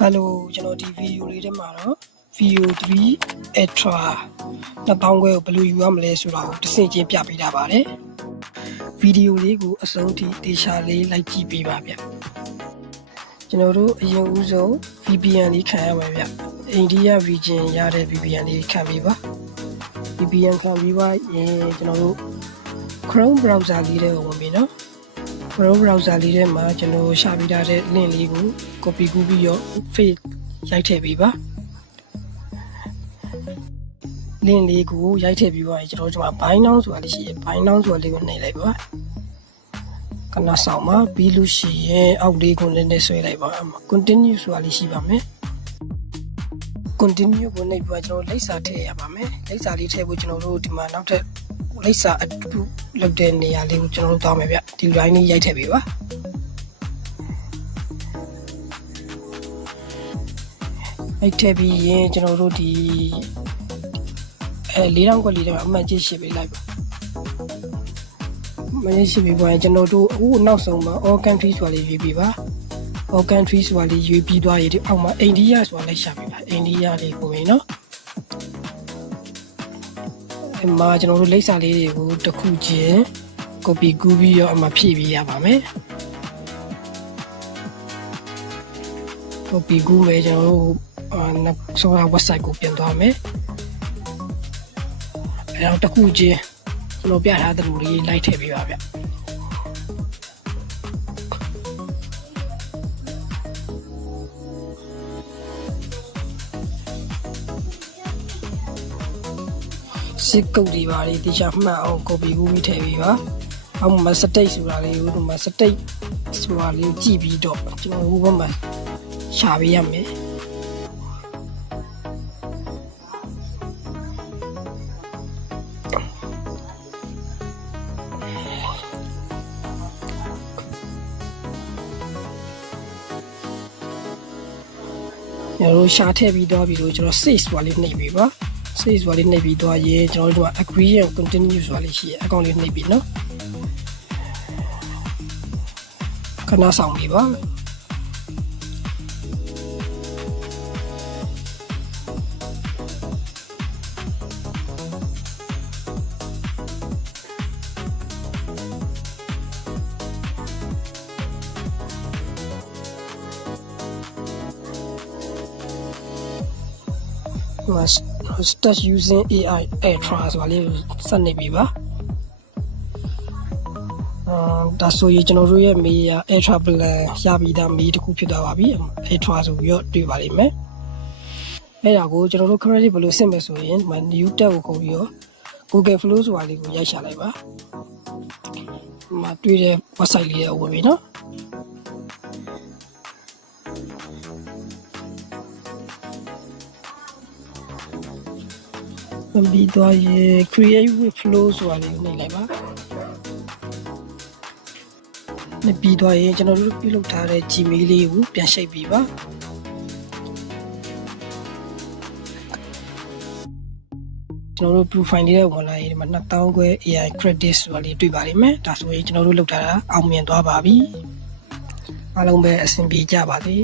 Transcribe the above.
Hello ကျွန်တော်ဒီ video လေးထဲမှာတော့ VO3 Ultra 2000ခွဲကိုဘယ်လိုယူရမလဲဆိုတာကိုတစ်ဆင့်ချင်းပြပေးတာပါတယ်။ video လေးကိုအဆုံးထိတေချာလေးလိုက်ကြည့်ပေးပါဗျ။ကျွန်တော်တို့အရင်ဦးဆုံး VPN လေးခံရပါဗျ။ India region ရတဲ့ VPN လေးခံပေးပါ။ VPN ခံပြီးပါရင်ကျွန်တော်တို့ Chrome browser လေးထဲကိုဝင်ပြီနော်။ Chrome browser လေးထဲမှာကျွန်တော်ရှာပေးထားတဲ့ link လေးကို copy ကူးပြီးတော့ face ရိုက်ထည့်ပေးပါ link လေးကိုရိုက်ထည့်ပြီးပါရင်ကျွန်တော်တို့ဒီမှာ Binance ဆိုတာလေးရှိတယ် Binance ဆိုတာလေးကိုနှိပ်လိုက်ပါခဏဆောင်ပါပြီးလို့ရှိရင်အောက်လေးကိုနည်းနည်းဆွဲလိုက်ပါ continue ဆိုတာလေးရှိပါမယ် continue ကိုနှိပ်ပြီးကျွန်တော်လိပ်စာထည့်ရပါမယ်လိပ်စာလေးထည့်ဖို့ကျွန်တော်တို့ဒီမှာနောက်ထပ်လိပ်စာအတူလောက်တဲ့နေရာလေးကိုကျွန်တော်တို့တောင်းမယ်ဗျဒီ line လေးရိုက်ထည့်ပေးပါအဲ့ထည့်ပြီးရင်ကျွန်တော်တို့ဒီ4000ခွက်လေးတွေအမှတ်ကြီးရှင်းပေးလိုက်ပါမင်းရှင်းပေးပါရင်ကျွန်တော်တို့အခုနောက်ဆုံးမှာ all country ဆိုတာလေးရွေးပေးပါ all country ဆိုတာလေးရွေးပြီးသွားရင်ဒီအောက်မှာ India ဆိုတာလိုက်ရှာပေးပါ India လေးပုံရင်နော်အမှကျွန်တော်တို့လိပ်စာလေးတွေကိုတစ်ခုချင်း copy ကူးပြီးတော့အမှဖြည့်ပေးရပါမယ် copy ကူးမယ်ကျွန်တော်တို့ဆိုတာ website ကိုပြန်သွားမယ်အဲတော့တစ်ခုချင်းကျွန်တော်ပြထားတဲ့လူတွေလိုက်ထည့်ပေးပါဗျစစ်ကုတ်တွေပါလေတခြားမှတ်အောင် copy ကူးပြီးထည့်ပေးပါအောက်မှာ state ဆိုတာလေးကိုဒီမှာ state ဆိုတာလေးကိုကြည့်ပြီးတော့ကျွန်တော်ဟိုဘက်မှာရှာပေးရမယ်ကျွန်တော်ရှာထည့်ပြီးတော့ပြီးတော့ကျွန်တော် save ဆိုတာလေးနှိပ်ပေးပါ save ဆိုတာလေးနှိပ်ပြီးတော့ရေကျွန်တော်တို့က agree and continue ဆိုတာလေးရှိရအကောင့်လေးနှိပ်ပြီးနော်ခဏဆောင်ပေးပါstart using AI Ultra ဆိုတာလေးစနေပြီပါဒါဆိုရင်ကျွန်တော်တို့ရဲ့မေးရ Ultra plan ရပြီးသားမေးတစ်ခုဖြစ်သွားပါပြီ Ultra ဆိုပြီးတော့တွေ့ပါလိမ့်မယ်အဲ့ဒါကိုကျွန်တော်တို့ credit ဘယ်လိုဆင့်မယ်ဆိုရင် new tab ကိုခေါ်ပြီးတော့ Google Flow ဆိုတာလေးကိုရိုက်ရှာလိုက်ပါမှာတွေ့တဲ့ website လေးကိုဝင်ပြီနော်ပြီးတော့ရေ create with flow ဆိုတာလေးကိုနှိပ်လိုက်ပါပြီးတော့ရေကျွန်တော်တို့ပြုလုပ်ထားတဲ့ Gmail လေးကိုပြန်ရှိတ်ပြီးပါကျွန်တော်တို့ profile လေးကိုဝင်လာရင်ဒီမှာ2000ခွဲ AI credit ဆိုတာလေးတွေ့ပါလိမ့်မယ်ဒါဆိုရင်ကျွန်တော်တို့လုပ်ထားတာအောင်မြင်သွားပါပြီအားလုံးပဲအဆင်ပြေကြပါစေ